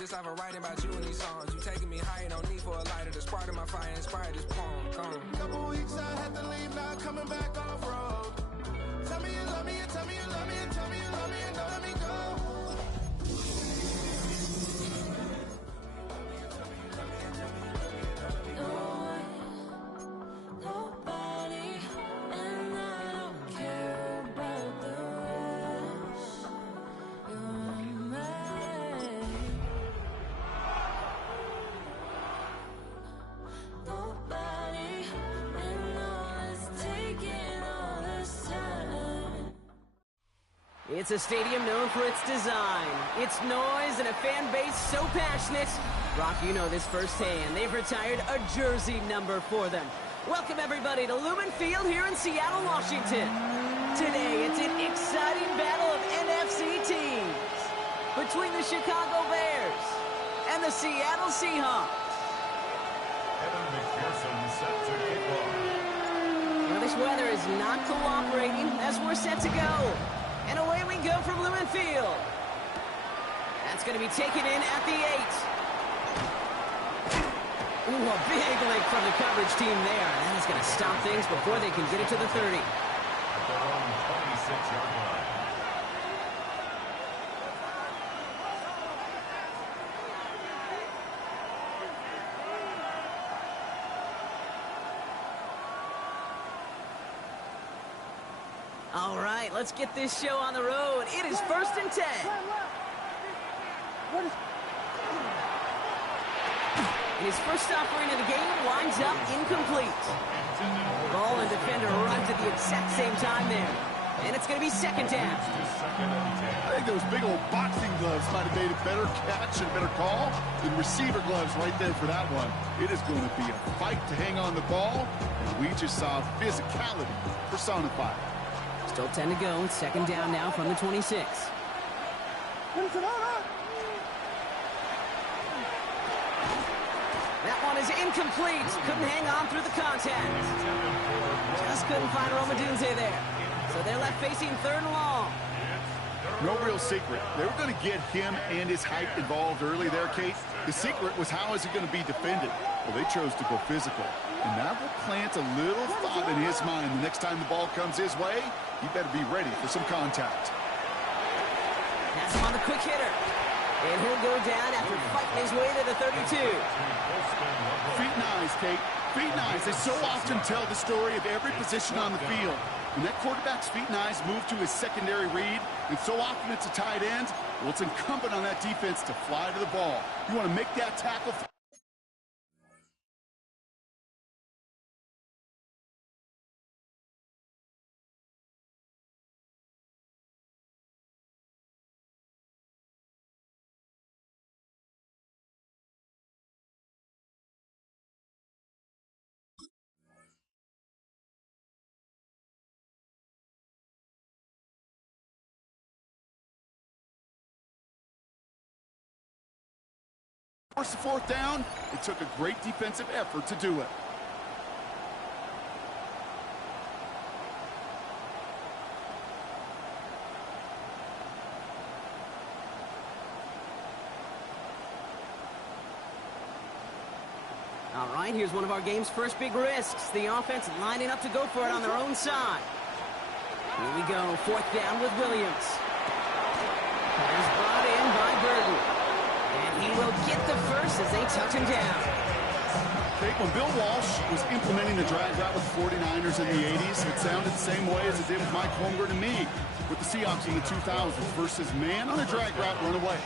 just off of writing about you in these songs. You taking me higher, no need for a lighter. The spark of my fire inspired this poem. Gone. Couple weeks I had to leave, now coming back off road. Tell me you love me, and tell me you love me, and tell me you love me, and don't let me go. It's a stadium known for its design, its noise, and a fan base so passionate. Brock, you know this firsthand. They've retired a jersey number for them. Welcome, everybody, to Lumen Field here in Seattle, Washington. Today, it's an exciting battle of NFC teams between the Chicago Bears and the Seattle Seahawks. Evan McPherson set to kick off. Well, this weather is not cooperating as we're set to go. And away we go from Lumen Field. That's going to be taken in at the 8. Ooh, a big leg from the coverage team there. That is going to stop things before they can get it to the 30. At their own 26-yard line. All right, let's get this show on the road. It is 1st and 10. And his first offering of the game winds up incomplete. Ball and defender runs at the exact same time there. And it's going to be 2nd down. I think those big old boxing gloves might have made a better catch and a better call than receiver gloves right there for that one. It is going to be a fight to hang on the ball, and we just saw physicality personified. Still 10 to go. 2nd down now from the 26. That one is incomplete. Couldn't hang on through the contact. Just couldn't find Romadunze there. So they're left facing 3rd and long. No real secret. They were going to get him and his height involved early there, Kate. The secret was how is he going to be defended? Well, they chose to go physical. And that will plant a little thought in his mind. The next time the ball comes his way, he better be ready for some contact. That's him on the quick hitter. And he'll go down after fighting his way to the 32. Feet and eyes, Kate. Feet and eyes. They so often tell the story of every position on the field. When that quarterback's feet and eyes move to his secondary read, and so often it's a tight end, well, it's incumbent on that defense to fly to the ball. You want to make that tackle. Force the 4th down. It took a great defensive effort to do it. All right, here's one of our game's first big risks. The offense lining up to go for it on their own side. Here we go, 4th down with Williams. Pass brought in by Burton. And he will get the first as they touch him down. Kate, when Bill Walsh was implementing the drag route with the 49ers in the 80s, it sounded the same way as it did with Mike Holmgren and me with the Seahawks in the 2000s versus man on a drag route, run away.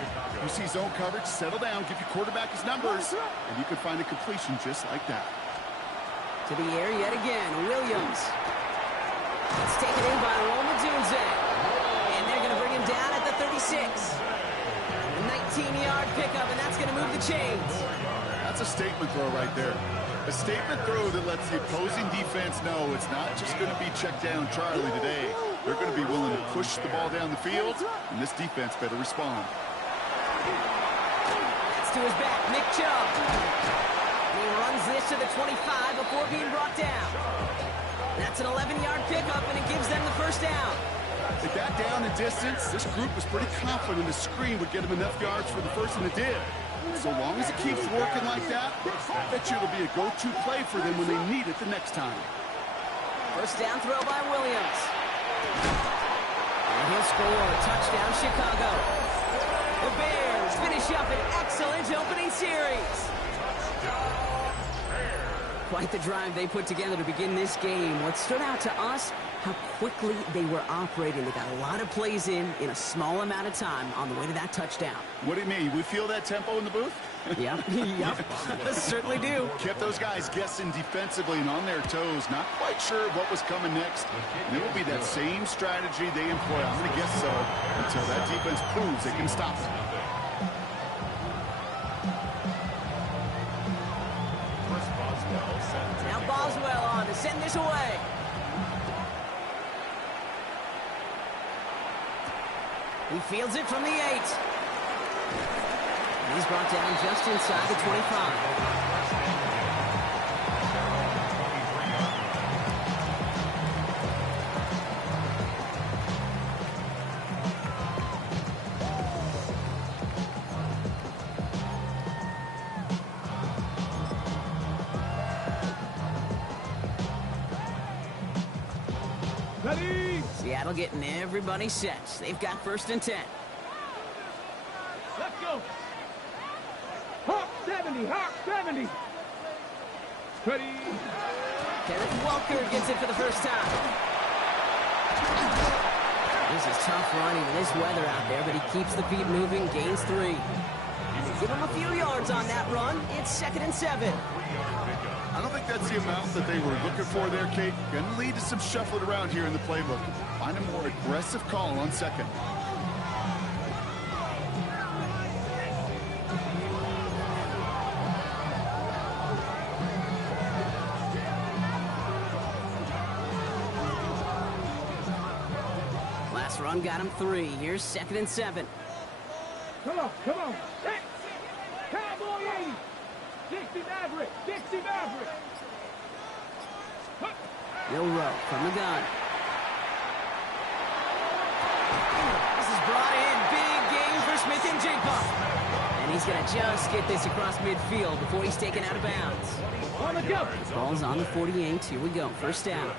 You see zone coverage, settle down, give your quarterback his numbers, and you can find a completion just like that. To the air yet again, Williams. It's taken in by Romadunze. And they're going to bring him down at the 36. 19-yard pickup, and that's going to move the chains. That's a statement throw right there. A statement throw that lets the opposing defense know it's not just going to be check down Charlie today. They're going to be willing to push the ball down the field, and this defense better respond. That's to his back, Nick Chubb. He runs this to the 25 before being brought down. That's an 11-yard pickup, and it gives them the first down. It got down the distance. This group was pretty confident the screen would get them enough yards for the first, and it did. So long as it keeps working like that, I bet you it'll be a go-to play for them when they need it the next time. First down throw by Williams. And he'll score. Touchdown, Chicago. The Bears finish up an excellent opening series. Quite the drive they put together to begin this game. What stood out to us, how quickly they were operating. They got a lot of plays in a small amount of time on the way to that touchdown. What do you mean? We feel that tempo in the booth? Yep, certainly do. Kept those guys guessing defensively and on their toes, not quite sure what was coming next. And it will be that same strategy they employ, I'm going to guess so, until that defense proves they can stop it. Now Boswell on to send this away. He fields it from the 8. And he's brought down just inside the 25. Seattle getting everybody set. They've got 1st and 10. Let's go. Hawk 70, Hawk 70. Ready. Kenneth Walker gets it for the first time. This is tough running with this weather out there, but he keeps the feet moving, gains 3. Give him a few yards on that run. It's 2nd and 7. I don't think that's the amount that they were looking for there, Kate. Going to lead to some shuffling around here in the playbook. Find a more aggressive call on 2nd. Last run got him 3. Here's 2nd and 7. Come on, come on. Hey. Cowboy 80. Dixie Maverick, Dixie Maverick. Milroe from the gun. This is brought in. Big game for Smith and Jigba. And he's going to just get this across midfield before he's taken out of bounds. On the go. Ball's on the 48. Here we go. 1st down.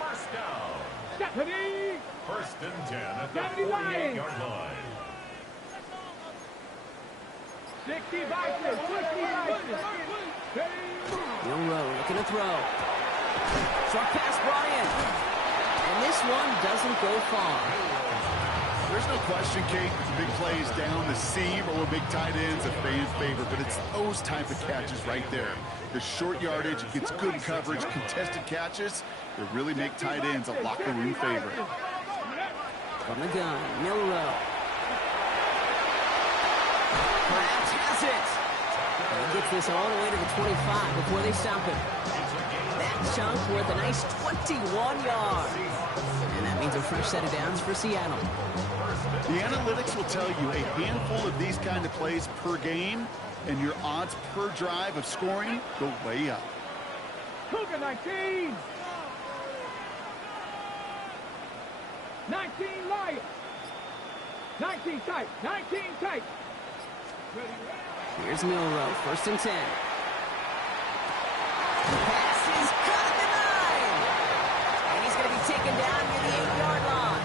First down. Step ready. 1st and 10 at the 70 Lions. 48-yard line. 60 Vikings, 60 Vikings. Milroe looking to throw. Short pass brought in. And this one doesn't go far. There's no question, Kate, big plays down the seam or big tight ends a fan's favorite, but it's those type of catches right there. The short yardage, it gets good coverage, contested catches, they really make tight ends a locker room favorite. From the gun, Milroe. Perhaps has it. And he gets this all the way to the 25 before they stop him. That chunk worth a nice 21 yards. And that means a fresh set of downs for Seattle. The analytics will tell you a handful of these kind of plays per game, and your odds per drive of scoring go way up. Cougar 19. 19 Lions. 19 tight, 19 tight. Here's Milroe, 1st and 10. Pass is cut at the 9. And he's going to be taken down near the 8-yard line.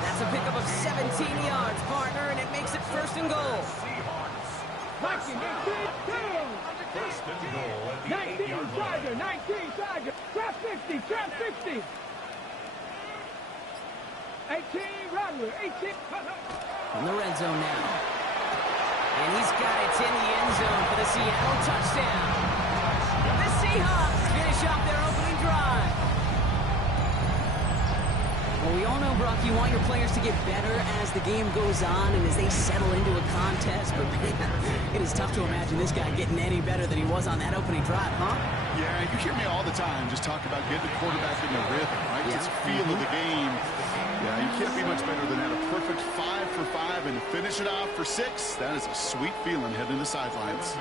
That's a pickup of 17 yards, partner, and it makes it 1st and goal. Viking, 19, 1st and goal at the 19 8-yard Tiger, line. 19 Tiger. Trap 60, trap 60. 18 Rattler, 18. From the red zone now. And he's got it in the end zone for the Seattle touchdown. The Seahawks finish off their opening drive. Well, we all know, Brock, you want your players to get better as the game goes on and as they settle into a contest. But man, it is tough to imagine this guy getting any better than he was on that opening drive, huh? Yeah, you hear me all the time just talk about getting the quarterback in the rhythm, right? Yeah. Just feel of the game. Yeah, you can't be much better than that. A perfect 5 for 5 and to finish it off for 6. That is a sweet feeling heading to the sidelines.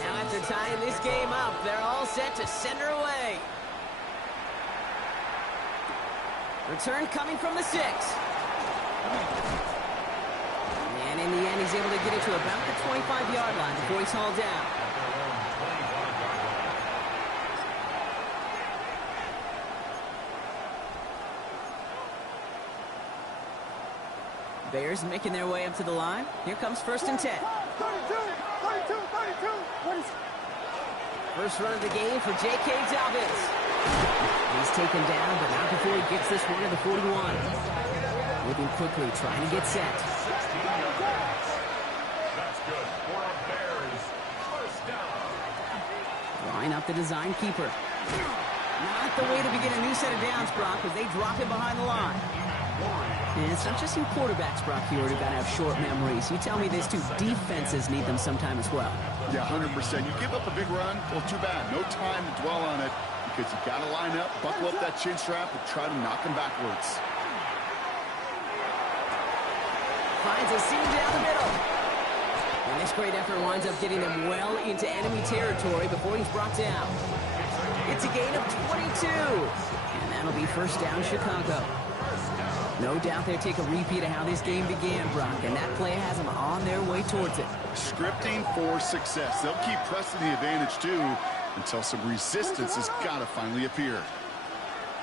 Now after tying this game up, they're all set to send her away. Return coming from the 6. And in the end, he's able to get it to about the 25-yard line before he's hauled down. Bears making their way up to the line. Here comes 1st and 10. 32. First run of the game for J.K. Dobbins. He's taken down, but not before he gets this one to the 41. Moving quickly, trying to get set. 16 yards. That's good for a Bears first down. Line up the design keeper. Not the way to begin a new set of downs, Brock, as they drop him behind the line. And it's not just you quarterbacks, Brock Huard, who got to have short memories. You tell me this too, defenses need them sometime as well. Yeah, 100%. You give up a big run, well, too bad. No time to dwell on it because you got to line up, buckle up that chin strap, and try to knock him backwards. Finds a seam down the middle. And this great effort winds up getting them well into enemy territory before he's brought down. It's a gain of 22. And that'll be first down, Chicago. No doubt they'll take a repeat of how this game began, Brock, and that play has them on their way towards it. Scripting for success. They'll keep pressing the advantage, too, until some resistance has got to finally appear.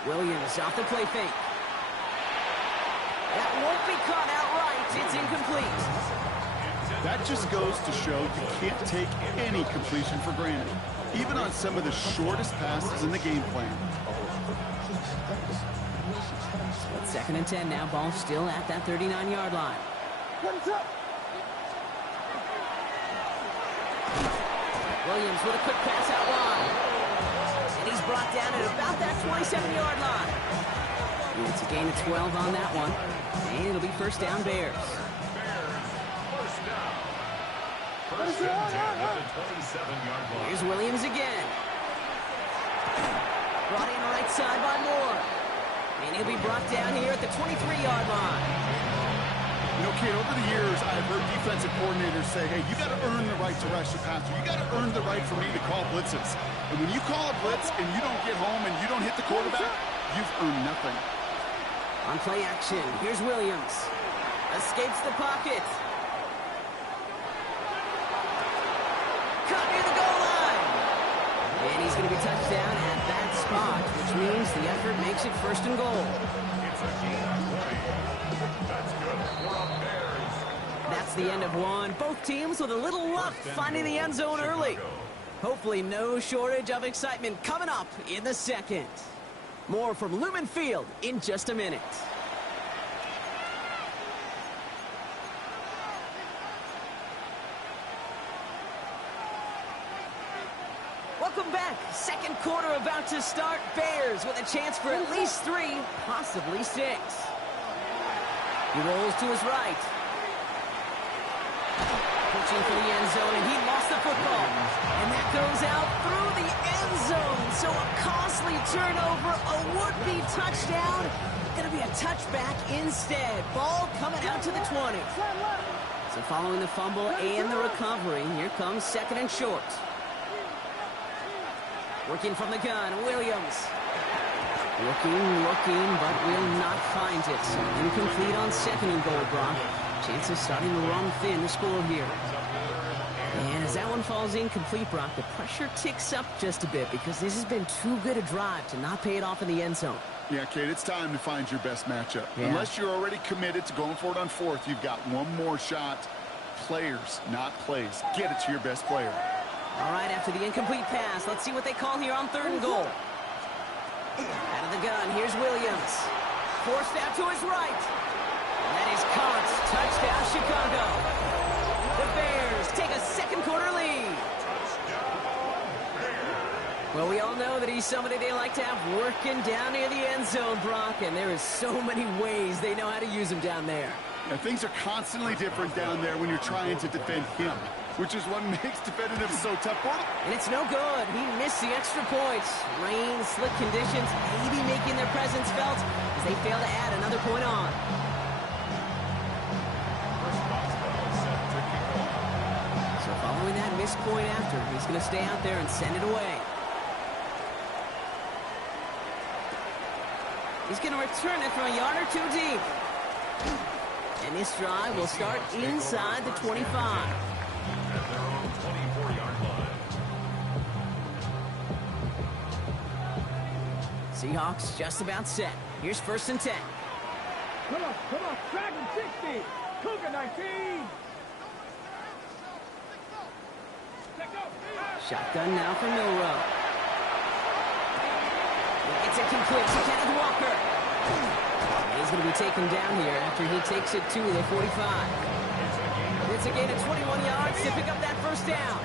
Williams off the play fake. That won't be caught outright. It's incomplete. That just goes to show you can't take any completion for granted, even on some of the shortest passes in the game plan. 2nd and 10 now. Ball still at that 39-yard line. Williams with a quick pass out wide. And he's brought down at about that 27-yard line. And it's a gain of 12 on that one. And it'll be first down, Bears. First and 10 at the 27-yard line. Here's Williams again. Brought in right side by Moore. And he'll be brought down here at the 23-yard line. You know, Kate, over the years, I've heard defensive coordinators say, hey, you got to earn the right to rush your passer. You got to earn the right for me to call blitzes. And when you call a blitz and you don't get home and you don't hit the quarterback, you've earned nothing. On play action, here's Williams. Escapes the pocket. Caught near the goal line. And he's going to be touched down at that spot, which means the effort makes it first and goal. It's a gain of 20. That's good for a Bears. That's the end of one. Both teams with a little luck finding the end zone early. Hopefully no shortage of excitement coming up in the second. More from Lumen Field in just a minute. Welcome back. Second quarter about to start. Bears with a chance for at least 3, possibly 6. He rolls to his right. Pitching for the end zone, and he lost the football. And that goes out through the end zone. So a costly turnover, a would-be touchdown. Going to be a touchback instead. Ball coming out to the 20. So following the fumble and the recovery, here comes 2nd and short. Working from the gun, Williams. Looking, but will not find it. Incomplete on 2nd and goal, Brock. Chances starting to run thin to score here. And as that one falls incomplete, Brock, the pressure ticks up just a bit because this has been too good a drive to not pay it off in the end zone. Yeah, Kate, it's time to find your best matchup. Yeah. Unless you're already committed to going for it on 4th, you've got one more shot. Players, not plays. Get it to your best player. All right, after the incomplete pass, let's see what they call here on 3rd and goal. Out of the gun, here's Williams. Forced out to his right. And that is caught. Touchdown, Chicago. The Bears take a second quarter lead. Well, we all know that he's somebody they like to have working down near the end zone, Brock, and there is so many ways they know how to use him down there. Yeah, things are constantly different down there when you're trying to defend him, which is what makes defending him so tough. And it's no good. He missed the extra points. Rain, slick conditions, maybe making their presence felt as they fail to add another point on. So following that missed point after, he's going to stay out there and send it away. He's going to return it from a yard or two deep. And this drive will start inside the 25. At their own 24-yard line. Seahawks just about set. Here's 1st and 10. Come on, Dragon 60. Cougar 19. Shotgun now for Milrow. It's a complete to Kenneth Walker. He's going to be taken down here after he takes it to the 45. It's a gain of 21 yards to pick up that 1st down.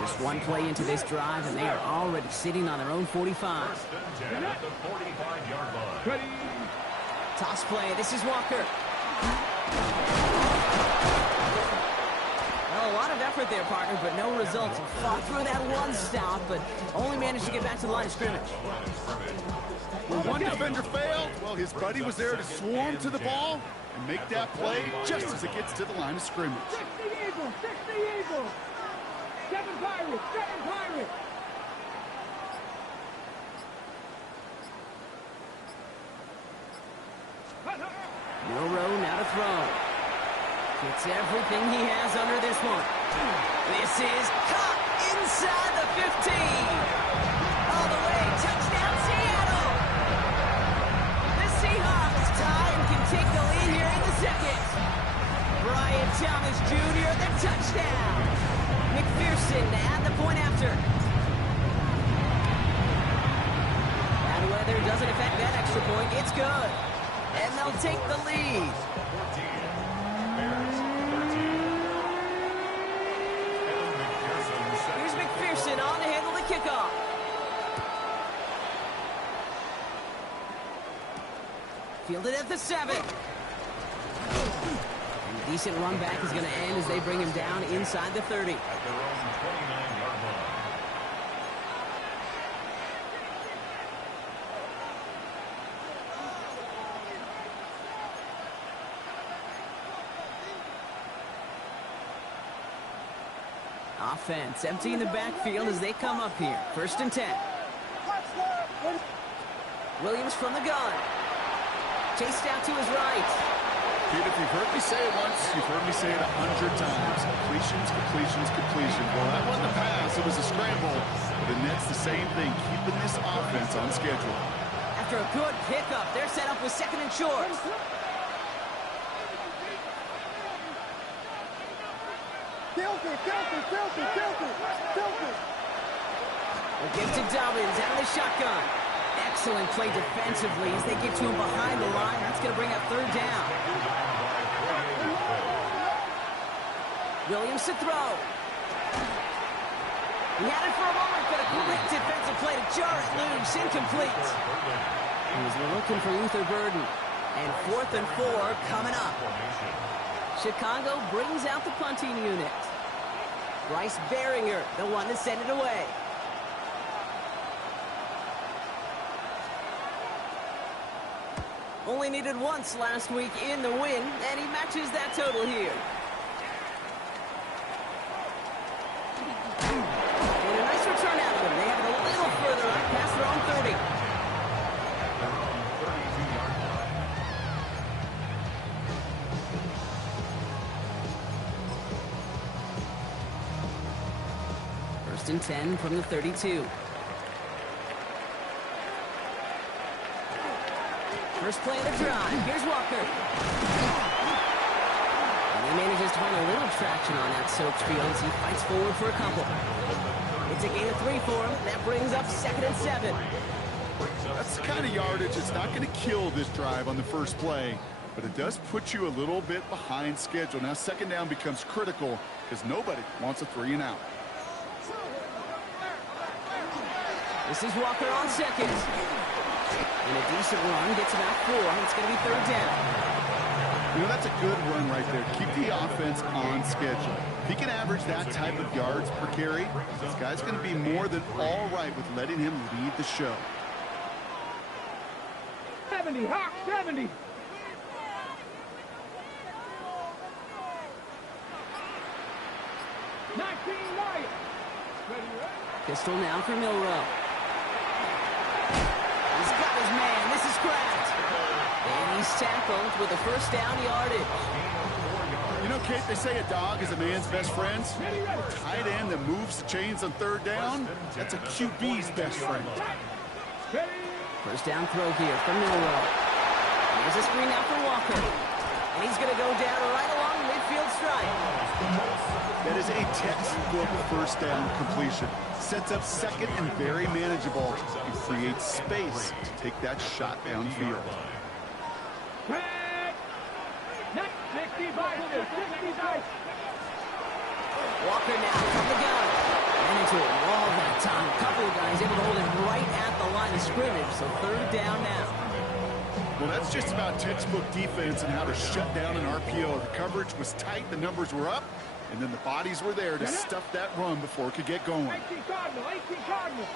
Just one play into this drive, and they are already sitting on their own 45. 1st and 10 at the 45-yard line. Ready. Toss play. This is Walker. Well, a lot of effort there, partner, but no results. Fought through that one stop, but only managed to get back to the line of scrimmage. When one defender failed, well, his buddy was there to swarm to the ball and make that play just as it gets to the line of scrimmage. 60 Eagles, 60 Eagles. 7 Pirates, 7 Pirates. Milrow now to throw. Gets everything he has under this one. This is caught inside the 15. All the way, touchdown Seattle. The Seahawks tie and can take the lead here in the 2nd. Brian Thomas Jr. the touchdown. McPherson to add the point after. Bad weather doesn't affect that extra point. It's good. And they'll take the lead. 14. Bears 13. And Here's McPherson on to handle the kickoff. Fielded at the 7. And a decent run back is going to end as they bring him down inside the 30. at their own 29-yard line. Offense emptying the backfield as they come up here. 1st and 10. Williams from the gun. Chased out to his right. Kid, if you've heard me say it once, you've heard me say it 100 times. Completions, completions, completions. Well, that wasn't a pass. It was a scramble. But the Nets, the same thing, keeping this offense on schedule. After a good pickup, they're set up with 2nd and short. We'll give to Dobbins out of the shotgun. Excellent play defensively as they get to him behind the line. That's going to bring up 3rd down. Williams to throw. He had it for a moment, but a great defensive play to jar it loose. Incomplete. He was looking for Luther Burden. And 4th and 4 coming up. Chicago brings out the punting unit. Bryce Beringer, the one to send it away. Only needed once last week in the win, and he matches that total here. And a nice return out of them. They have it a little further up past their own 30. Their own 32-yard line. 1st and 10 from the 32. First play of the drive. Here's Walker. And he manages to find a little traction on that soaked field as he fights forward for a couple. It's a gain of 3 for him. That brings up 2nd and 7. That's the kind of yardage that's not going to kill this drive on the first play, but it does put you a little bit behind schedule. Now 2nd down becomes critical because nobody wants a 3 and out. This is Walker on 2nd. And a decent run gets about 4. It's going to be 3rd down. You know, that's a good run right there. Keep the offense on schedule. If he can average that type of yards per carry, this guy's going to be more than all right with letting him lead the show. 70, Hawk, 70. Pistol now for Milrow. He's got his man. This is Kraft. And he's tackled with a first down yardage. You know, Kate, they say a dog is a man's best friend. Tight end that moves the chains on third down, that's a QB's best friend. First down throw here from Milroe. Here's a screen out for Walker. And he's going to go down right along the midfield stripe. That is a textbook first down completion. Sets up second and very manageable. And creates space to take that shot downfield. 65. Walker now from the gun. And into a wall that time. A couple of guys able to hold him right at the line of scrimmage. So third down now. Well, that's just about textbook defense and how to shut down an RPO. The coverage was tight, the numbers were up, and then the bodies were there to stuff that run before it could get going. 18 Cardinal.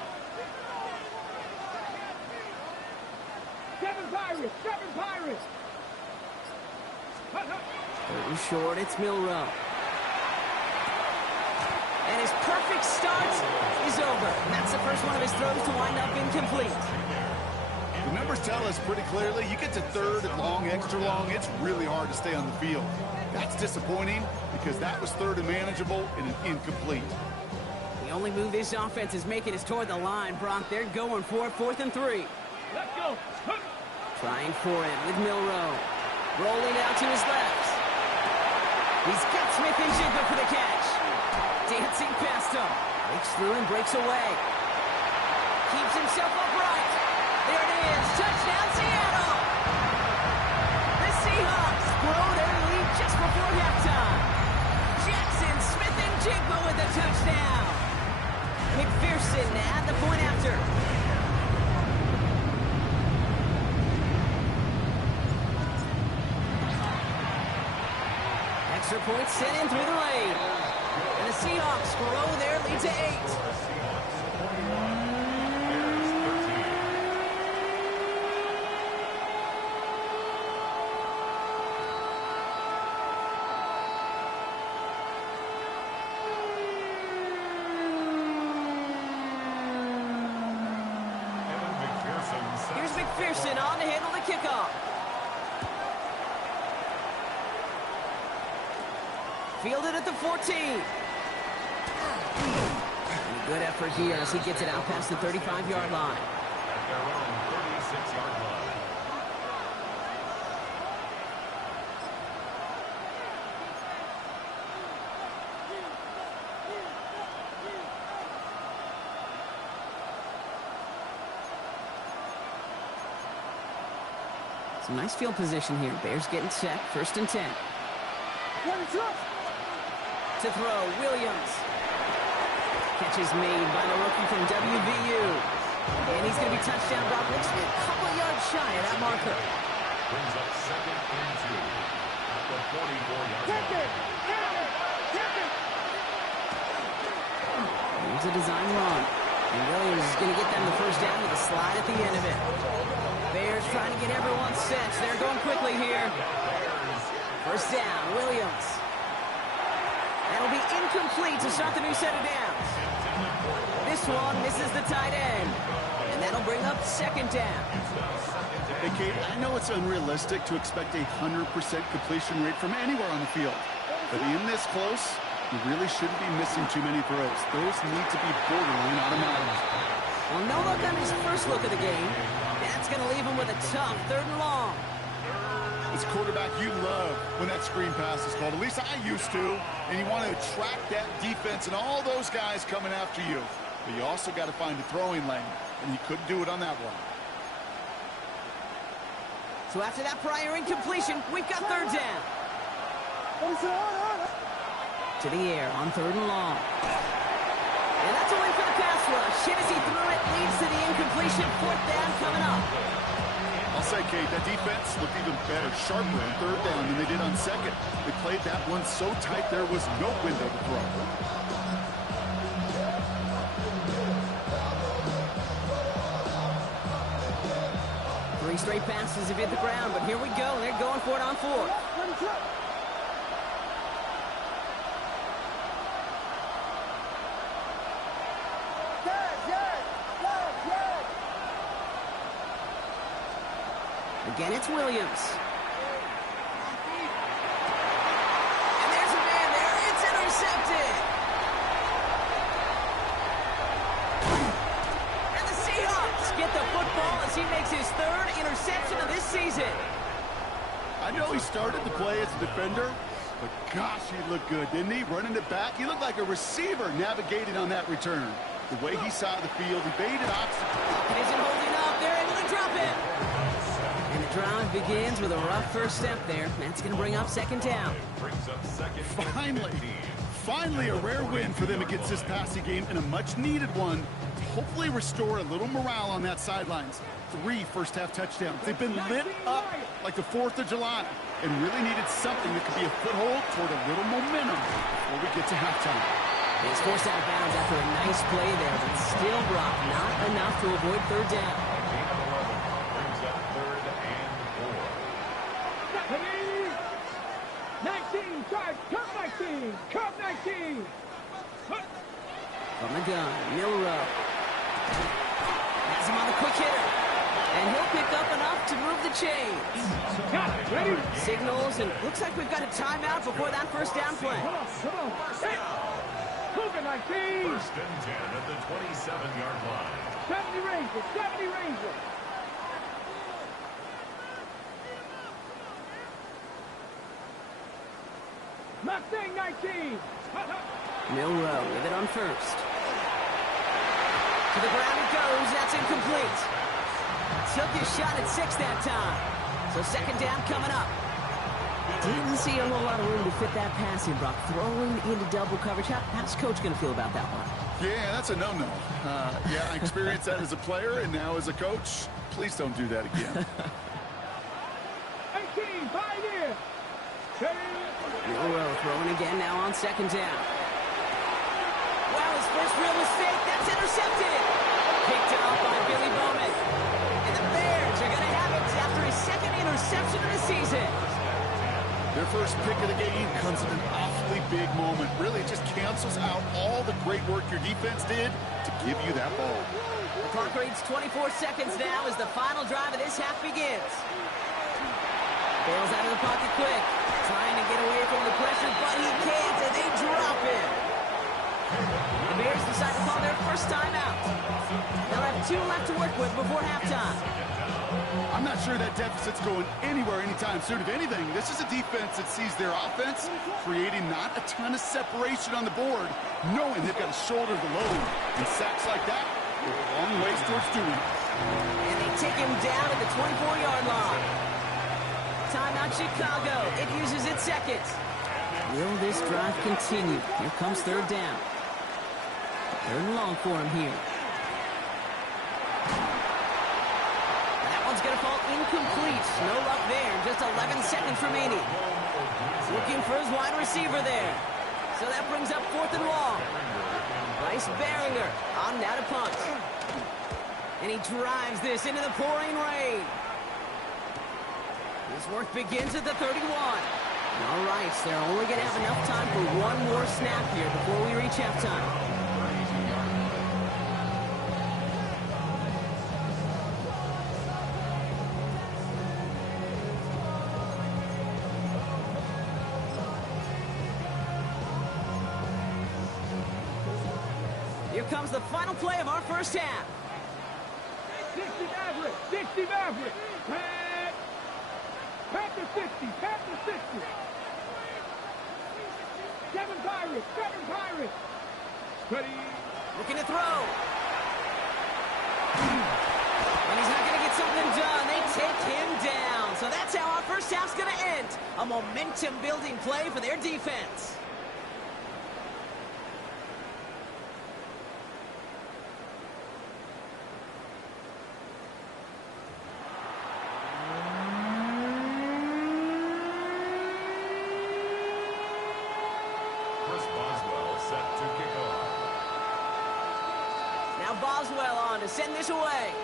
7 Pirates. Third and short, it's Milroe. And his perfect start is over. And that's the first one of his throws to wind up incomplete. The numbers tell us pretty clearly, you get to third and long, extra long, it's really hard to stay on the field. That's disappointing because that was third and manageable and an incomplete. The only move this offense is making is toward the line, Brock. They're going for it, 4th and 3. Let's go. Trying for it with Milroe. Rolling out to his left. He's got Smith and Jigba for the catch. Dancing past him. Breaks through and breaks away. Keeps himself upright. There it is. Touchdown, Seattle. The Seahawks grow their lead just before halftime. Jackson Smith and Jigba with a touchdown. McPherson at the point after. Extra point sent in through the lane. And the Seahawks grow their lead to 8. Here's McPherson on to handle the kickoff. Fielded at the 14. And a good effort here as he gets it out past the 35-yard line. At their own 36-yard line. Some nice field position here. Bears getting set. 1st and 10. To throw, Williams. Catch is made by the rookie from WVU. And he's going to be touchdown. Brock looks to be a couple of yards shy of that marker. Brings up 2nd and 2 at the 44-yard line. Here's a design run. And Williams is going to get them the first down with a slide at the end of it. Bears trying to get everyone set. So they're going quickly here. First down, Williams. That'll be incomplete to start the new set of downs. This one misses the tight end. And that'll bring up 2nd down. Hey, Kate, I know it's unrealistic to expect a 100% completion rate from anywhere on the field. But in this close, you really shouldn't be missing too many throws. Those need to be borderline automatic. Well, no look on his first look of the game. That's going to leave him with a tough 3rd and long. As quarterback, you love when that screen pass is called. At least I used to. And you want to attract that defense and all those guys coming after you. But you also got to find a throwing lane. And you couldn't do it on that one. So after that prior incompletion, we've got 3rd down. To the air on 3rd and long. And that's a win for the pass rush. Hennessy threw it, leads to the incompletion. 4th down coming up. I'll say, Kate, that defense looked even better, sharper on 3rd down than they did on 2nd. They played that one so tight there was no window to throw. Three straight passes have hit the ground, but here we go. They're going for it on 4th. Again, it's Williams. And there's a man there. It's intercepted. And the Seahawks get the football as he makes his third interception of this season. I know he started the play as a defender, but gosh, he looked good, didn't he? Running it back, he looked like a receiver navigating on that return. The way he saw the field, he baited obstacles. It isn't holding up. They're able to drop it. And the drive begins with a rough first step there. That's going to bring up second down. Brings up second. Finally a rare win for them against this passing game, and a much-needed one to hopefully restore a little morale on that sidelines. 3 first-half touchdowns. They've been lit up like the 4th of July and really needed something that could be a foothold toward a little momentum before we get to halftime. He's forced out of bounds after a nice play there, but still, Brock, not enough to avoid third down. Gain of 11 brings up 3rd and 4. 19, charge, come 19, come 19. From the gun, Milrow. Has him on the quick hitter. And he'll pick up enough to move the chains. Got it, ready? Signals, and looks like we've got a timeout before that first down play. Come on. Hey. Move it, 19. 1st and 10 at the 27-yard line. 70 Rangers, 70 Rangers. Mustang 19. Milrow with it on first. To the ground it goes. That's incomplete. Took his shot at 6 that time. So second down coming up. Didn't see a whole lot of room to fit that pass in, Brock. Throwing into double coverage. How's Coach going to feel about that one? Yeah, that's a no-no. Yeah, I experienced that as a player and now as a coach. Please don't do that again. 18, pioneer. Milrow throwing again now on second down. Wow, his first real mistake. That's intercepted. Picked up by Billy Bowman. And the Bears are going to have it after his second interception of the season. Their first pick of the game comes at an awfully big moment. Really, it just cancels out all the great work your defense did to give you that ball. The clock reads 24 seconds now as the final drive of this half begins. Bails out of the pocket quick. Trying to get away from the pressure, but he can't, and they drop him. The Bears decide to call their first timeout. They'll have 2 left to work with before halftime. I'm not sure that deficit's going anywhere anytime soon. If anything, this is a defense that sees their offense creating not a ton of separation on the board, knowing they've got to shoulder the load. And sacks like that go a long ways towards doing it. And they take him down at the 24-yard line. Timeout Chicago. It uses its second. Will this drive continue? Here comes third down. Third and long for him here. That one's going to fall incomplete. No luck there. Just 11 seconds remaining. Looking for his wide receiver there. So that brings up 4th and long. Bryce Baringer on now to punt. And he drives this into the pouring rain. His work begins at the 31. All right, so they're only going to have enough time for one more snap here before we reach halftime. Here comes the final play of our first half. 60 Maverick, 60 Maverick. Panther 60, Panther 60. 7 Pirates, 7 Pirates. Ready. Looking to throw. And he's not going to get something done. They take him down. So that's how our first half's going to end. A momentum-building play for their defense. Boswell on to send this away.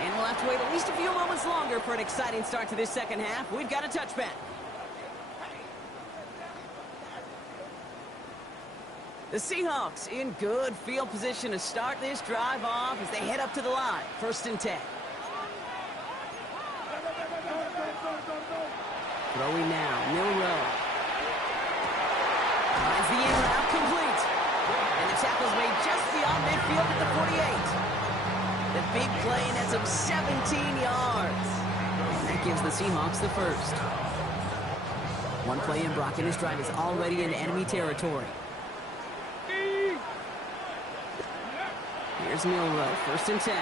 And we'll have to wait at least a few moments longer for an exciting start to this second half. We've got a touchback. The Seahawks in good field position to start this drive off as they head up to the line. 1st and 10. Throwing now, Milroe. Finds the in route complete. And the tackle's made just beyond midfield at the 48. The big play nets him 17 yards. And that gives the Seahawks the first. One play in, Brock, and his drive is already in enemy territory. Here's Milroe, 1st and 10.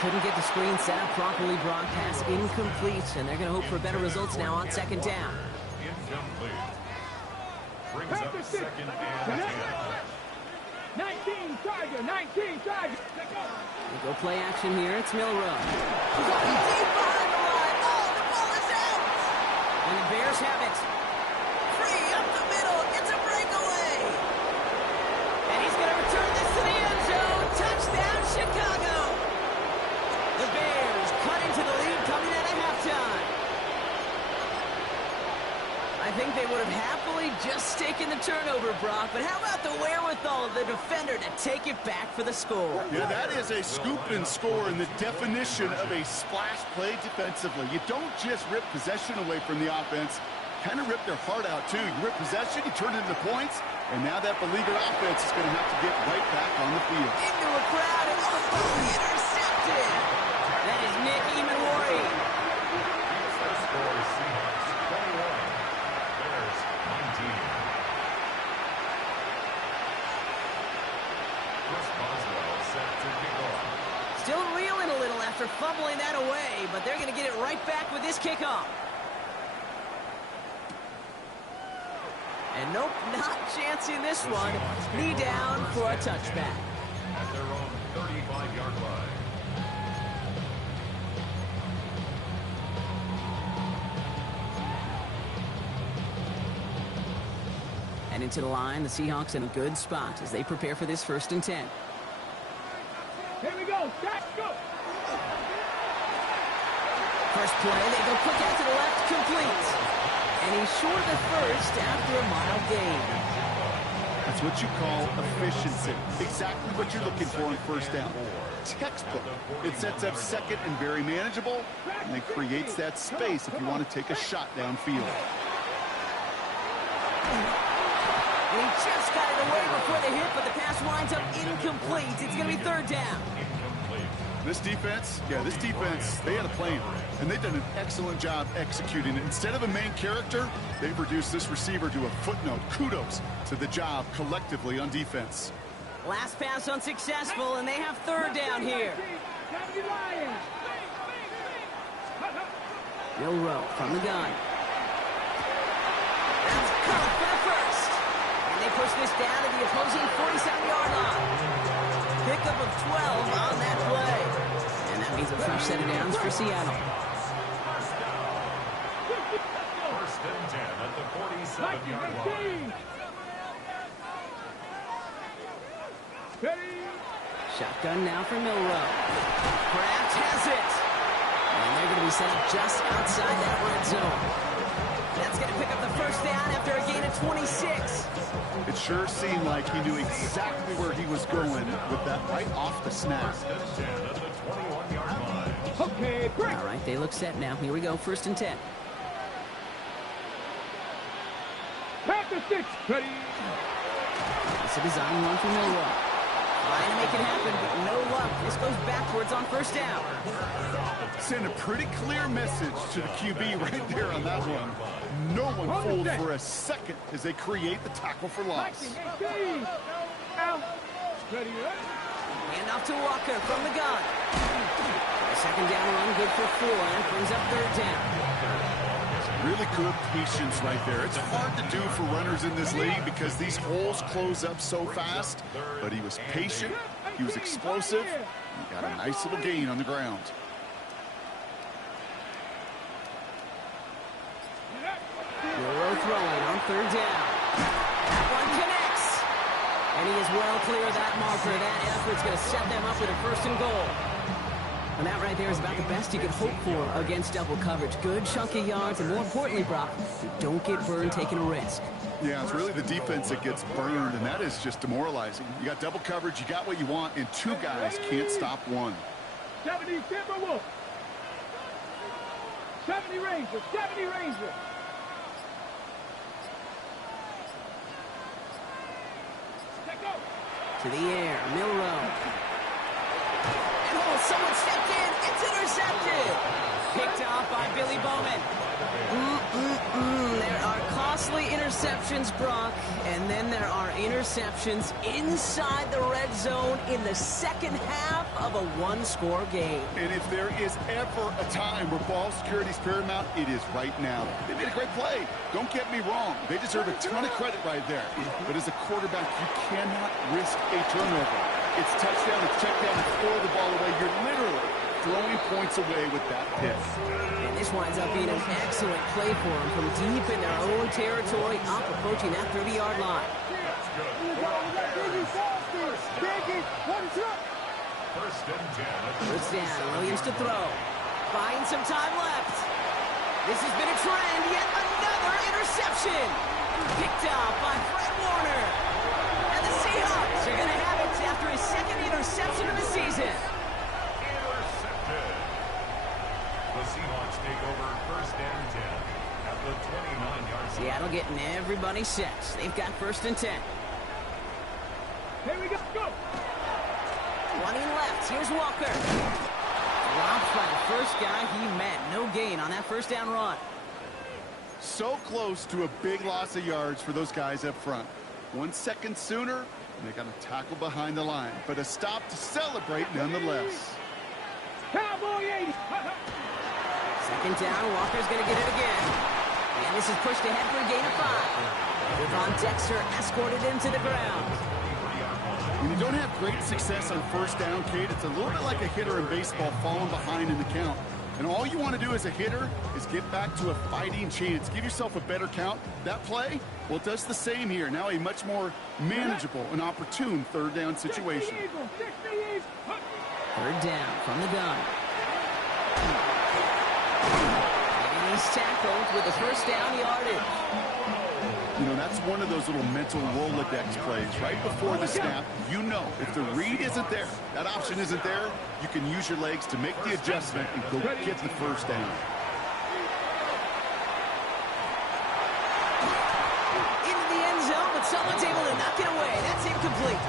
Couldn't get the screen set up properly, Brock. Pass incomplete, and they're going to hope for better results now on 2nd down. Incomplete. Brings up 2nd and 10. 19 Tiger, 19 Tiger. They go play action here. It's Milroe. He's going deep behind the line. Oh, the ball is out. And the Bears have it. Free up the middle. It's a breakaway. And he's going to return this to the end zone. Touchdown, Chicago. The Bears cut into the lead coming out of halftime. I think they would have happily just taken the turnover, Brock, but how about the wherewithal of the defender to take it back for the score? Yeah, that is a scoop and score in the definition of a splash play defensively. You don't just rip possession away from the offense, kind of rip their heart out too. You rip possession, you turn it into points, and now that beleaguered offense is going to have to get right back on the field. Into a crowd and intercepted. That is Nick Emanwari. First score is Seahawks 21. Bears 19. Chris Boswell set to kick off. Still reeling a little after fumbling that away, but they're going to get it right back with this kickoff. And nope, not chancing this one. Knee down for a touchback. At their own 35-yard line. And into the line, the Seahawks in a good spot as they prepare for this 1st and 10. Here we go. Go. First play, they go quick out to the left, complete. And he's short of the first after a mile gain. That's what you call efficiency. Exactly what you're looking for on 1st down. Textbook. It sets up 2nd and very manageable, and it creates that space if you want to take a shot downfield. And he just got it away before the hit, but the pass winds up incomplete. It's going to be 3rd down. This defense, they had a plan, and they've done an excellent job executing it. Instead of a main character, they've reduced this receiver to a footnote. Kudos to the job collectively on defense. Last pass unsuccessful, and they have 3rd down here. Milroe from the gun. That's caught for the first. And they push this down to the opposing 47-yard line. Pickup of 12 on that play. And that means a fresh set of downs for Seattle. 1st and 10 at the 47-yard line. Shotgun now for Milroe. Kraft has it. And they're going to be set up just outside that red zone. That's going to pick up the 1st down after a gain of 26. It sure seemed like he knew exactly where he was going with that right off the snap. 1st and 10 at the 21-yard line. Okay, break. All right, they look set now. Here we go, 1st and 10. Pack the sticks. Ready. It's a design run for Milroe. Trying to make it happen, but no luck. This goes backwards on 1st down. Send a pretty clear message to the QB right there on that one. No one folds for a second as they create the tackle for loss. Out. Ready. Hand off to Walker from the gun. A 2nd down run, good for 4, and brings up 3rd down. Really good patience right there. It's hard to do for runners in this league because these holes close up so fast. But he was patient, he was explosive, he got a nice little gain on the ground. Milroe throwing on 3rd down. That one connects. And he is well clear of that marker. That effort's going to set them up with a 1st and goal. And that right there is about the best you could hope for against double coverage. Good chunky yards, and more importantly, Brock, you don't get burned taking a risk. Yeah, it's really the defense that gets burned, and that is just demoralizing. You got double coverage, you got what you want, and two guys can't stop one. 70 Timberwolves. 70 Rangers. 70 Rangers. Let go. To the air, Milroe. And oh, someone stepped in. It's intercepted. Picked off by Billy Bowman. There are costly interceptions, Brock, and then there are interceptions inside the red zone in the second half of a one-score game. And if there is ever a time where ball security is paramount, it is right now. They made a great play. Don't get me wrong. They deserve a ton of credit right there. But as a quarterback, you cannot risk a turnover. It's touchdown, it's check down, it's throw the ball away. You're literally throwing points away with that pick. And this winds up being an excellent play for them from deep in their own territory, up approaching that 30-yard line. First and 10. First down, Williams to throw. Buying some time left. This has been a trend, yet another interception. Picked off by Fred Warner. And the Seahawks are going to have it after his second interception of the season. Intercepted. The Seahawks take over first and 10 at the 29-yard line. Seattle getting everybody set. They've got first and 10. Here we go. Go. 20 left. Here's Walker. Dropped by the first guy he met. No gain on that first down run. So close to a big loss of yards for those guys up front. 1 second sooner, and they got a tackle behind the line. But a stop to celebrate nonetheless. Cowboy 80. Second down. Walker's going to get it again. And this is pushed ahead for a gain of 5. Devon Dexter escorted him to the ground. When you don't have great success on first down, Kate, it's a little bit like a hitter in baseball falling behind in the count. And all you want to do as a hitter is get back to a fighting chance. Give yourself a better count. That play, well, it does the same here. Now a much more manageable and opportune third down situation. Third down from the gun. And he's tackled with the first down yardage. You know, that's one of those little mental Rolodex plays. Right before the snap, you know if the read isn't there, that option isn't there, you can use your legs to make the adjustment and go get the first down. Into the end zone, but someone's able to knock it away. That's incomplete.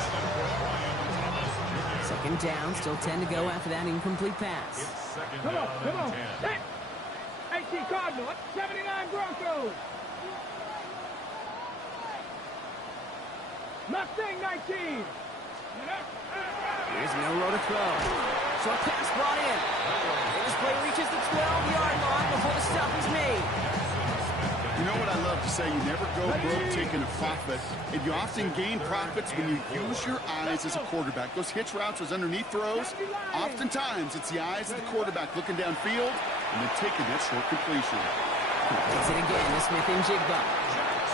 Second down, still 10 to go after that incomplete pass. Come on, come on. 18 Cardinals, 79 Broncos. Mustang 19. Here's Milroe to throw. Short pass brought in. And this play reaches the 12-yard line before the stop is made. You know what I love to say? You never go broke taking a profit. And you often gain profits when you use your eyes as a quarterback. Those hitch routes, those underneath throws, oftentimes it's the eyes of the quarterback looking downfield and then taking that short completion. Takes it again to Smith and Jigba.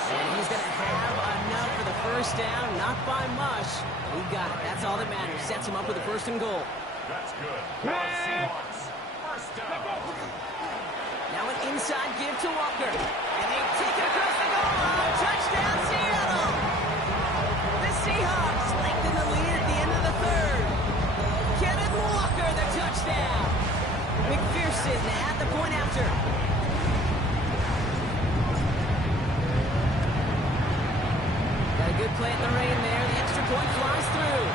And he's going to have enough for the first down, not by much. He got it. That's all that matters. Sets him up with a first and goal. That's good. Seahawks. First down. Now an inside give to Walker. And they take it across the goal line. Touchdown, Seattle. The Seahawks lengthen the lead at the end of the third. Kenneth Walker, the touchdown. McPherson at the point after. Good play in the rain there. The extra point flies through.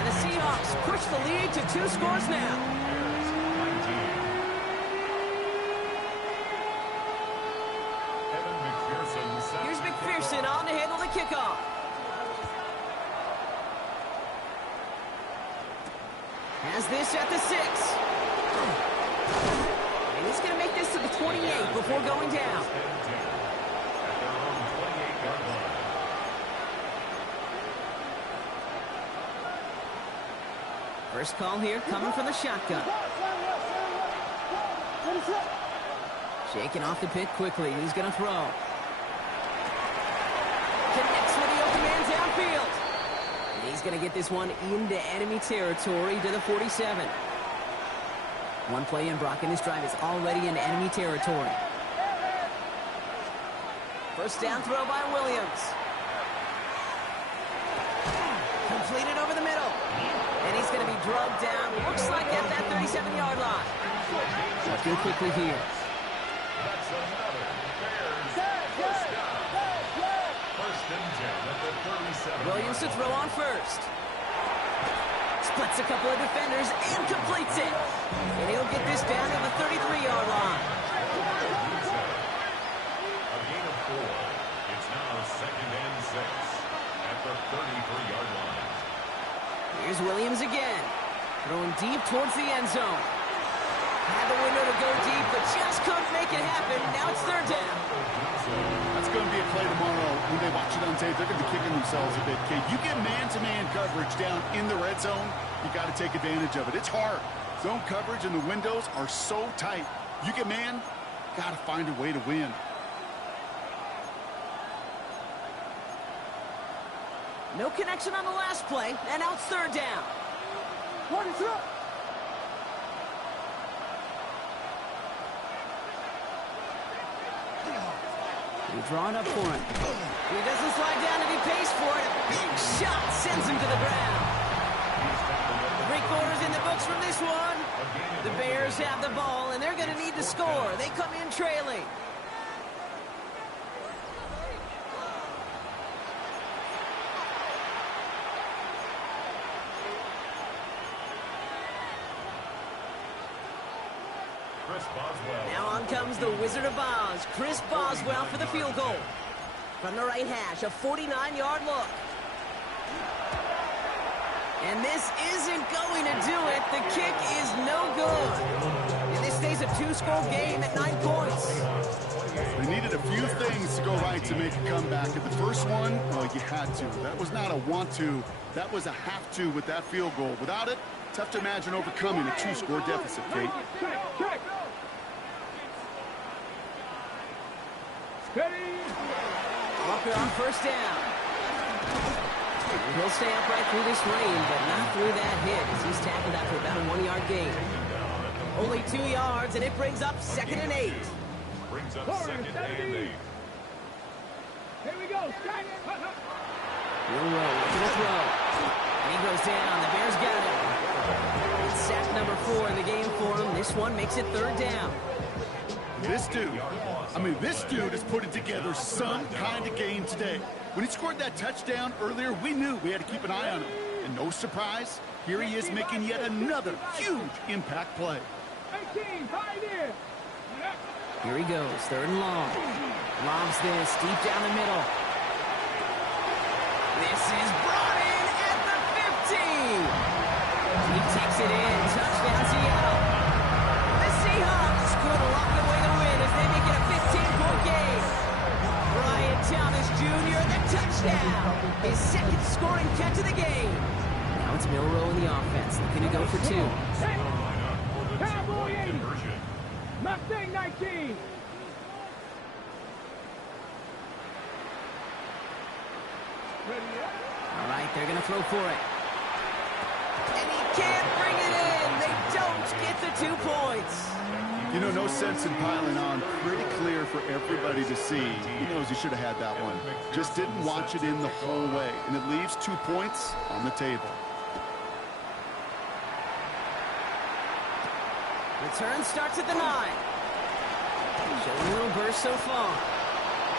And the Seahawks push the lead to 2 scores now. Here's McPherson on to handle the kickoff. Has this at the 6. And he's going to make this to the 28 before going down. First call here coming from the shotgun. Shaking off the pit quickly. He's going to throw. Connects with the open man downfield. And he's going to get this one into enemy territory to the 47. One play in, Brock in his drive is already in enemy territory. First down throw by Williams. Completed over the middle. And he's going to be drugged down. Looks like at that 37-yard line. Looking quickly here. That's another Bears first down. First and 10 at the 37. Williams to throw on first. Splits a couple of defenders and completes it. And he'll get this down to the 33-yard line. A gain of 4. It's now second and 6 at the 33-yard line. Here's Williams again. Throwing deep towards the end zone. Had the window to go deep, but just couldn't make it happen. Now it's third down. That's going to be a play tomorrow. When they watch it on tape, they're going to be kicking themselves a bit, kid. You get man-to-man coverage down in the red zone, you got to take advantage of it. It's hard. Zone coverage and the windows are so tight. You get man, got to find a way to win. No connection on the last play, and now it's third down. What is up? They're drawing up for him. He doesn't slide down and he pays for it. A big shot sends him to the ground. 3 quarters in the books from this one. The Bears have the ball, and they're going to need to score. They come in trailing. Now on comes the Wizard of Oz, Chris Boswell for the field goal. From the right hash, a 49-yard look. And this isn't going to do it. The kick is no good. And this stays a 2-score game at 9 points. They needed a few things to go right to make a comeback. At the first one, well, you had to. That was not a want to. That was a have to with that field goal. Without it, tough to imagine overcoming a 2-score deficit, Kate. Check. Steady. Walker on first down. He'll stay upright through this rain, but not through that hit as he's tackled after about a 1-yard gain. Only 2 yards, and it brings up 2nd and 8. Brings up 2nd and 8. Here we go. Strike. Will Rowe to the throw. And he goes down. The Bears got him. It's sack number 4 in the game for him. This one makes it third down. This dude is putting together some kind of game today. When he scored that touchdown earlier, we knew we had to keep an eye on him. And no surprise, here he is making yet another huge impact play. 18, right there. Here he goes, 3rd and long. Lobs this deep down the middle. This is brought in at the 50. He takes it in. Touchdown, Seattle. The Seahawks could lock away the win as they make it a 15-point game. Brian Thomas Jr., the touchdown. His 2nd scoring catch of the game. Now it's Milroe in the offense, looking to go for 2. Cowboy 80. Mustang 19. All right, they're going to throw for it. And he can't bring it in. They don't get the 2 points. You know, no sense in piling on. Pretty clear for everybody to see. He knows he should have had that one. Just didn't watch it in the whole way. And it leaves 2 points on the table. Return starts at the 9. Showing a little burst so far.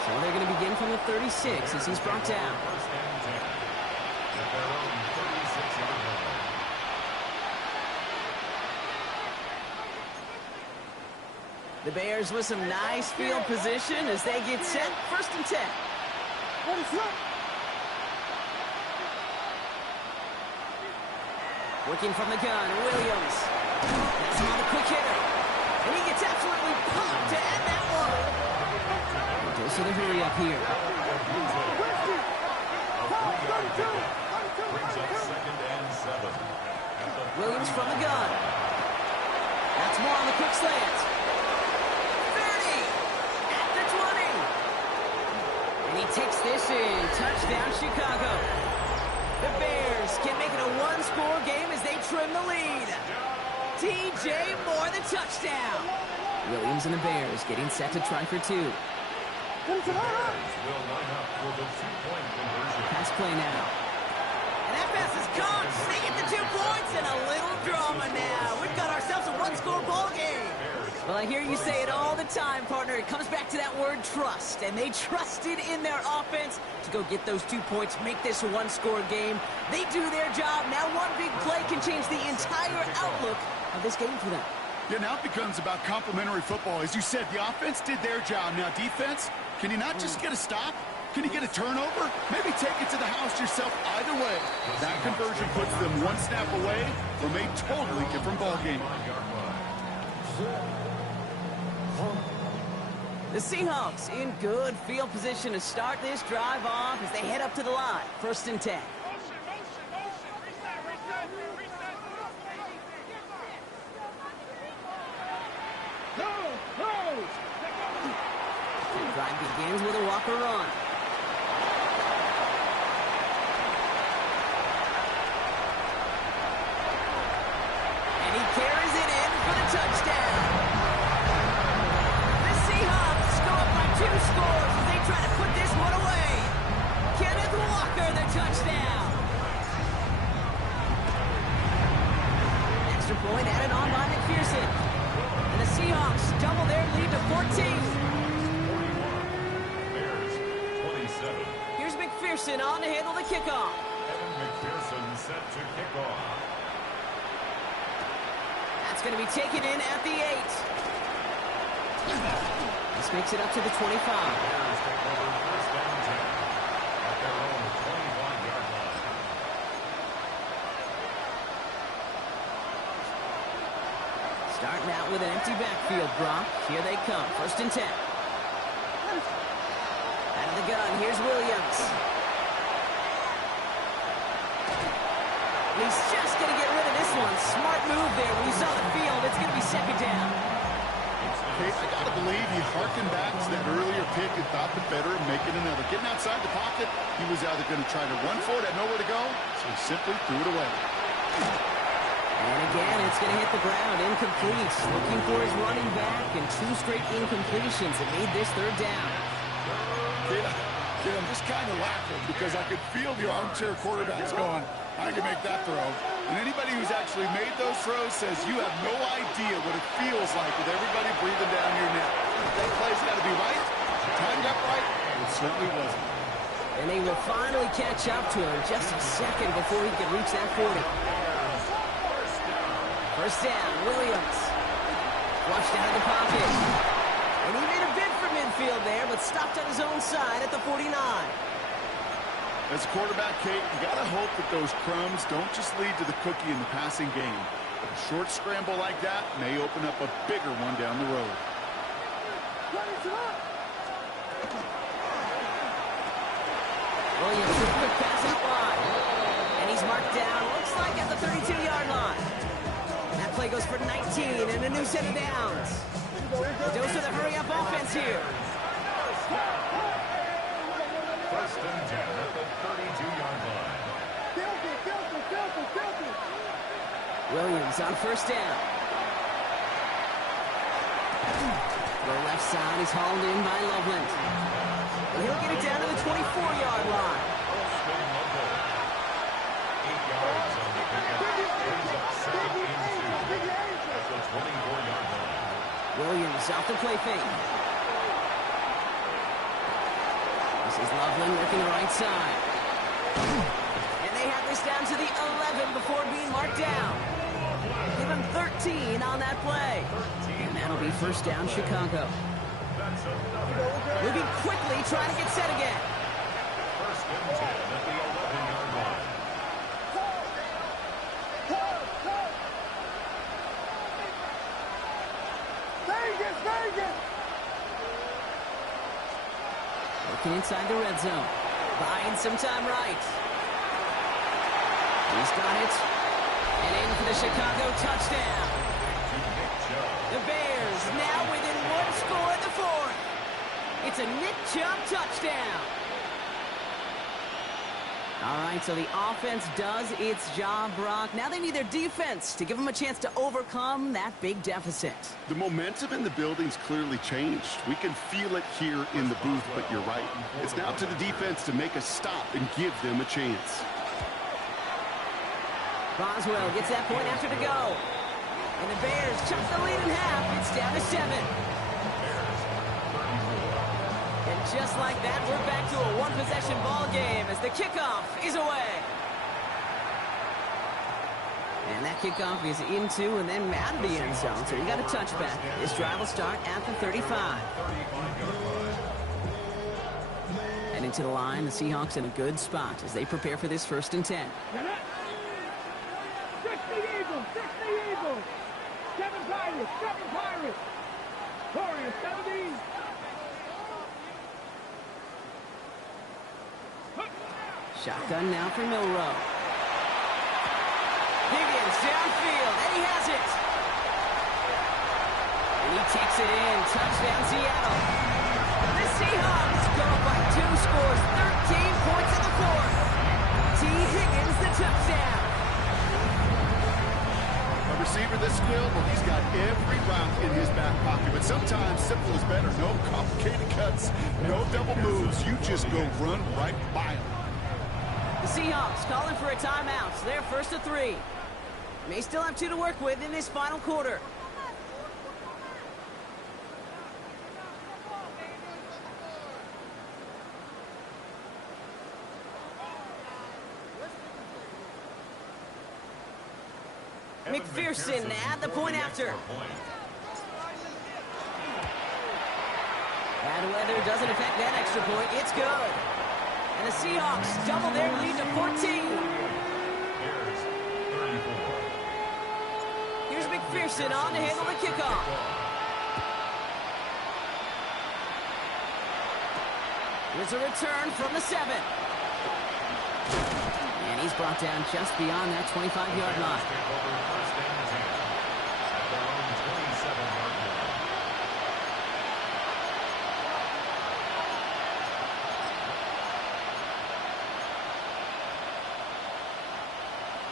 So they're going to begin from the 36 as he's brought down. First and 10 at their own 36-yard line. The Bears with some nice field position as they get set. 1st and 10. Working from the gun, Williams. That's not a quick hitter. And he gets absolutely pumped to end that one. He goes to the hurry up here. Brings up 2nd and 7. Williams from the gun. That's more on the quick slant. 30 at the 20. And he takes this in. Touchdown, Chicago. The Bears can make it a 1-score game as they trim the lead. DJ Moore, the touchdown. Williams and the Bears getting set to try for two. Bears will line up for the two-point conversion. Pass play now. And that pass is caught. They get the 2 points and a little drama now. We've got ourselves a one-score ball game. Well, I hear you say it all the time, partner. It comes back to that word trust. And they trusted in their offense to go get those 2 points, make this a one-score game. They do their job. Now one big play can change the entire outlook of this game for them. Yeah, now it becomes about complementary football. As you said, the offense did their job. Now defense, can you not just get a stop? Can you get a turnover? Maybe take it to the house yourself. Either way, that conversion puts them one snap away from a totally different ball game. The Seahawks in good field position to start this drive off as they head up to the line. 1st and 10. The drive begins with a Walker run. And he carries it in for the touchdown. The Seahawks go up by 2 scores as they try to put this one away. Kenneth Walker, the touchdown. Extra point added on by McPherson. And the Seahawks double their lead to 14. Here's McPherson on to handle the kickoff. Evan McPherson set to kick off. That's going to be taken in at the 8. This makes it up to the 25. Bears take over 1st and 10 at their own 25-yard line. Starting out with an empty backfield, Brock. Here they come. 1st and 10. Out of the gun, here's Williams. And he's just going to get rid of this one. Smart move there. When you saw the field, it's going to be 2nd down. Okay, I got to believe he harkened back to that earlier pick and thought the better of making another. Getting outside the pocket, he was either going to try to run for it, had nowhere to go, so he simply threw it away. And again, it's going to hit the ground. Incomplete. Looking for his running back, and 2 straight incompletions that made this 3rd down. Kid, I'm just kind of laughing because I could feel the armchair quarterbacks going, I can make that throw. And anybody who's actually made those throws says you have no idea what it feels like with everybody breathing down your neck. That play's got to be right, timed up right, and it certainly wasn't. And they will finally catch up to him just a second before he could reach that 40. 1st down, Williams. Flushed out of the pocket. And he made a bid for midfield there, but stopped on his own side at the 49. As a quarterback, Kate, you got to hope that those crumbs don't just lead to the cookie in the passing game. But a short scramble like that may open up a bigger one down the road. Williams with a quick pass out wide. And he's marked down, looks like at the 32-yard line. And that play goes for 19 and a new set of downs. Dose with a hurry-up offense here. 1st and 10 at the 32-yard line. Williams on 1st down. Throw left side is hauled in by Loveland. And he'll get it down to the 24-yard line. 8 yards on the pickup. Brings up 2nd and 2 at the 24-yard line. Williams off the play fake. This is Loveland working the right side. And they have this down to the 11 before being marked down. Give him 13 on that play. And that'll be 1st down, Chicago. Moving quickly, trying to get set again. 1st and 10 at the 11-yard line. Looking inside the red zone. Buying some time right. He's got it. And in for the Chicago touchdown. The Bears now within 1 score at the 4th. It's a Nick Chubb touchdown. All right, so the offense does its job, Brock. Now they need their defense to give them a chance to overcome that big deficit. The momentum in the building's clearly changed. We can feel it here in the booth, but you're right. It's now to the defense to make a stop and give them a chance. Boswell gets that point after to go. And the Bears chop the lead in half. It's down to 7. And just like that, we're back to a one-possession ball game as the kickoff is away. And that kickoff is into and then out of the end zone, so we got a touchback. This drive will start at the 35. Heading to the line, the Seahawks in a good spot as they prepare for this 1st and 10. 7 Pirates. Warriors 70. Shotgun now for Milroe. Higgins downfield, and he has it. And he takes it in. Touchdown, Seattle. The Seahawks go up by 2 scores, 13 points in the 4th. T. Higgins, the touchdown. A receiver this skilled, well, he's got every route in his back pocket. But sometimes simple is better. No complicated cuts, no double moves. You just go run right by him. The Seahawks calling for a timeout. So they're 1st to 3. May still have 2 to work with in this final quarter. McPherson at the point after. Bad weather doesn't affect that extra point. It's good. And the Seahawks double their lead to 14. Here's McPherson on to handle the kickoff. Here's a return from the 7. And he's brought down just beyond that 25-yard line.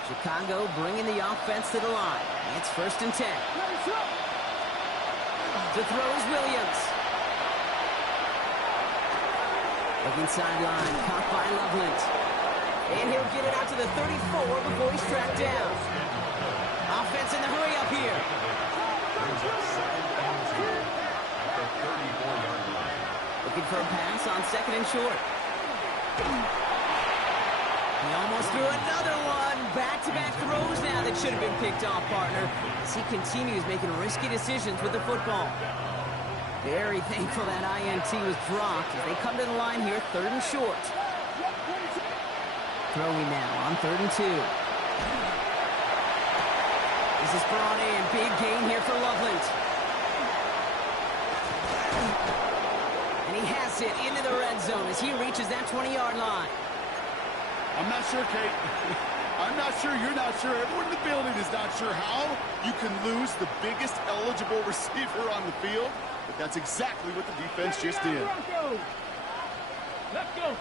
Chicago bringing the offense to the line. It's 1st and 10. To throw is Williams. Looking sideline, caught by Loveland. And he'll get it out to the 34 before he's tracked down. Offense in the hurry up here. Looking for a pass on 2nd and short. He almost threw another one. Back-to-back throws now that should have been picked off, partner, as he continues making risky decisions with the football. Very thankful that INT was dropped as they come to the line here, 3rd and short. Throwing now on 3rd and 2. This is brought in. Big gain here for Loveland. And he has it into the red zone as he reaches that 20-yard line. I'm not sure, Kate. I'm not sure. You're not sure. Everyone in the building is not sure how you can lose the biggest eligible receiver on the field. But that's exactly what the defense just did. Let's go.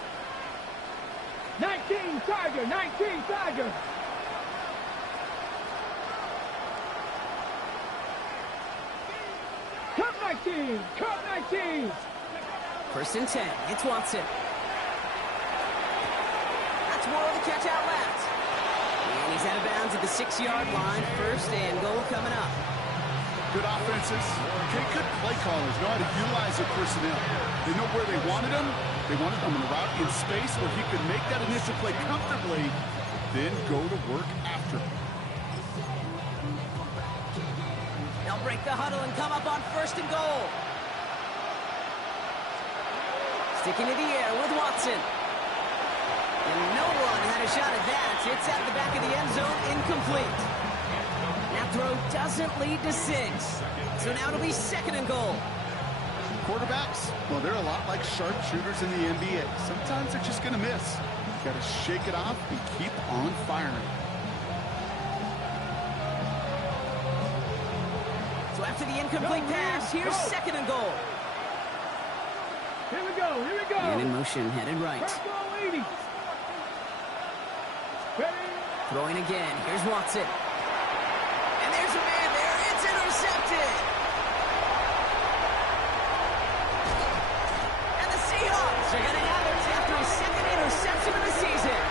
19 Tiger. 19 Tiger. Cut 19. Cut 19. 1st and 10. It's Watson. More of the catch out left. And he's out of bounds at the 6-yard line. 1st and goal coming up. Good offenses. Okay, good play callers know how to utilize their personnel. They know where they wanted them. They wanted them in a route in space where he could make that initial play comfortably, then go to work after. They'll break the huddle and come up on 1st and goal. Sticking to the air with Watson. And no one had a shot at that. It's at the back of the end zone, incomplete. That throw doesn't lead to 6. So now it'll be 2nd and goal. Quarterbacks, well, they're a lot like sharpshooters in the NBA. Sometimes they're just going to miss. You got to shake it off and keep on firing. So after the incomplete pass, here's 2nd and goal. Here we go. Here we go. And in motion, headed right. Throwing again. Here's Watson. And there's a man there. It's intercepted. And the Seahawks are going to have it after his second interception of the season.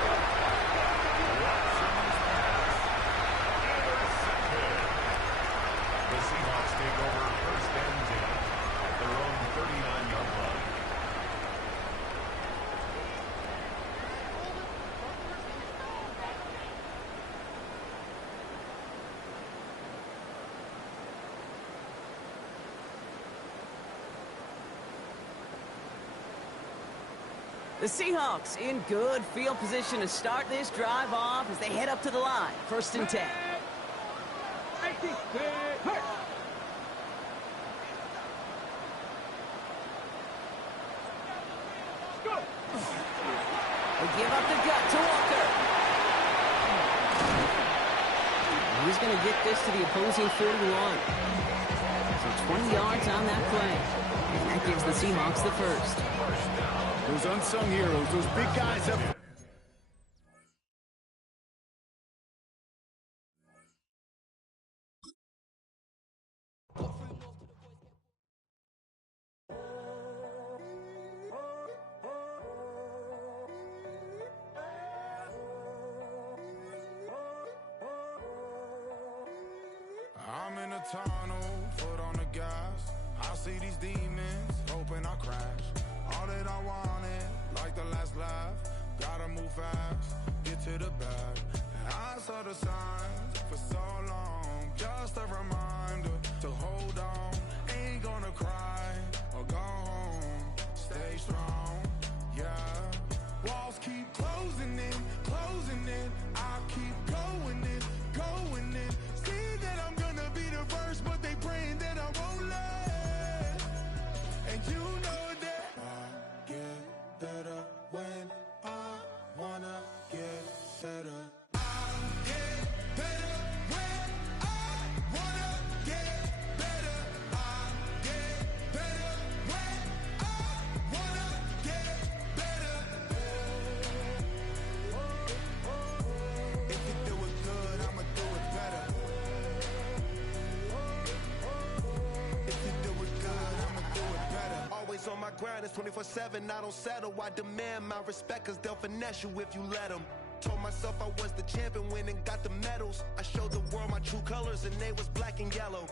The Seahawks take over first and 10 at their own 39-yard line. The Seahawks in good field position to start this drive off as they head up to the line. First and 10. They give up the gut to Walker. He's going to get this to the opposing 41. So 20 yards on that play. And that gives the Seahawks the first. Those unsung heroes, those big guys up. I'm in a tunnel, foot on the gas. I see these demons, hoping I crash. All that I wanted, like the last laugh. Gotta move fast, get to the bag. And I saw the signs for so long. Just a reminder to hold on. Ain't gonna cry or go home. Stay strong, yeah. Walls keep closing in, closing in. I keep going in, going in. See that I'm gonna be the first, but they praying that I won't let. And you know that I get better when I wanna get better. I get better when I wanna get better. I get better when I wanna get better. If you do it good, I'ma do it better. If you do it good, I'ma do it better. Always on my grind, it's 24/7, I don't settle. I demand my respect, cause they'll finesse you if you let them. Told myself I was the champion, went and got the medals. I showed the world my true colors and they was black and yellow.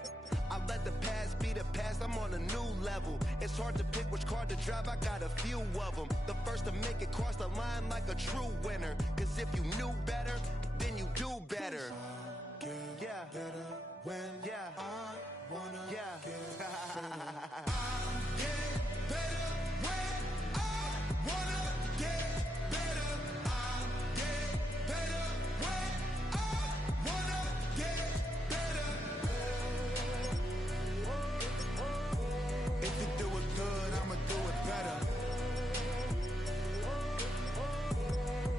I let the past be the past, I'm on a new level. It's hard to pick which car to drive, I got a few of them. The first to make it cross the line like a true winner. Cause if you knew better, then you do better. Yeah. Better when I wanna Yeah. get better. I get better when I wanna get better. I get better when I wanna get better. If you do it good, I'ma do it better.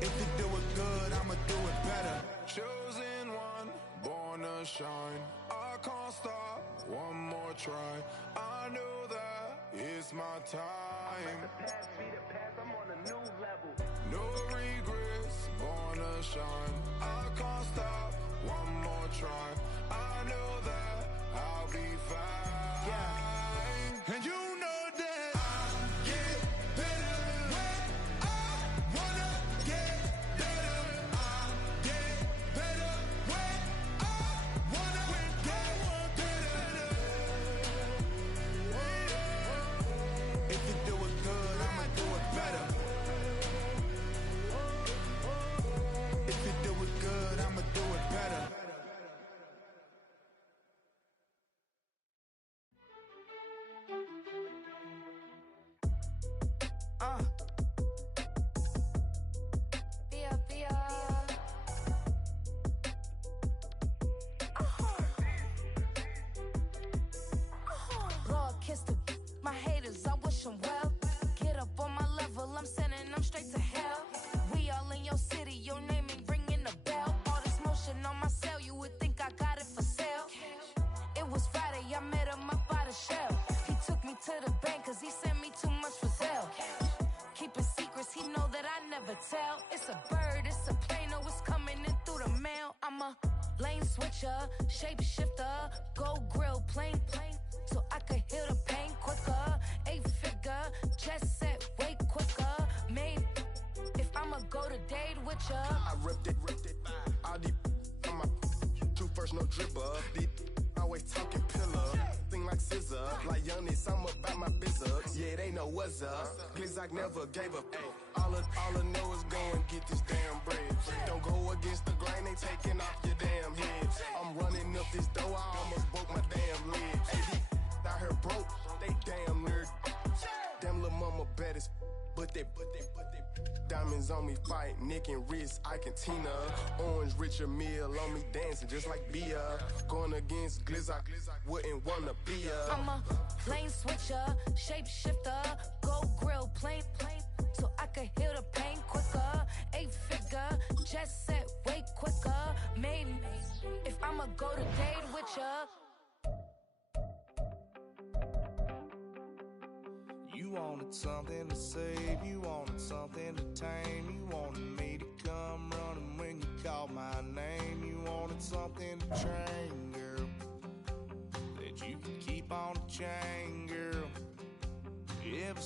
If you do it good, I'ma do it better. Chosen one, born to shine. I can't stop, one more try. I know that it's my time. Past be the past, I'm on a new level. No regrets, born to shine. I can't stop, one more try. I know that I'll be fine. Yeah. And you know that I get better when I wanna get better. I get better when I wanna get better. If you do it good, I'ma do it better. If you do it good, I'ma do it better. Lord, kiss my haters, I wish them well. Get up on my level, I'm sending them straight to hell. We all in your city, your name ain't ringing a bell. All this motion on my cell, you would think I got it for sale. It was Friday, I met him up by the shell. He took me to the bank, cause he sent me too much for Zelle. Keeping secrets, he know that I never tell. It's a bird, it's a plane, oh, it's coming in through the mail. I'm a lane switcher, shapeshifter, go grill, plain, so I could heal the pain quicker. 8-figure, just set way quicker. Made if I'ma go to date with ya. I ripped it. All these on my true first, no dribble. These always talking pillar. Thing like scissor, like youngest, I'm about my business. Yeah, they know what's up. Glizak never gave up. All I know is go and get this damn bread. Don't go against the grain, they taking off your damn head. I'm running up this door, I almost broke my damn leg. Hey, these out here broke, they damn nerd. Damn little mama bad as but they diamonds on me fight, Nick and wrist, Ike and Tina. Orange Richard Mill on me dancing just like Bia. Going against Glizak, wouldn't wanna be a. I'm a lane switcher, shapeshifter, go grill, plain, so I could heal the pain quicker. 8-figure, just set way quicker. Made if I'ma go to date with ya. You wanted something to save, you wanted something to tame. You wanted me to come running when you called my name. You wanted something to train, girl, that you could keep on the chain, girl. Ever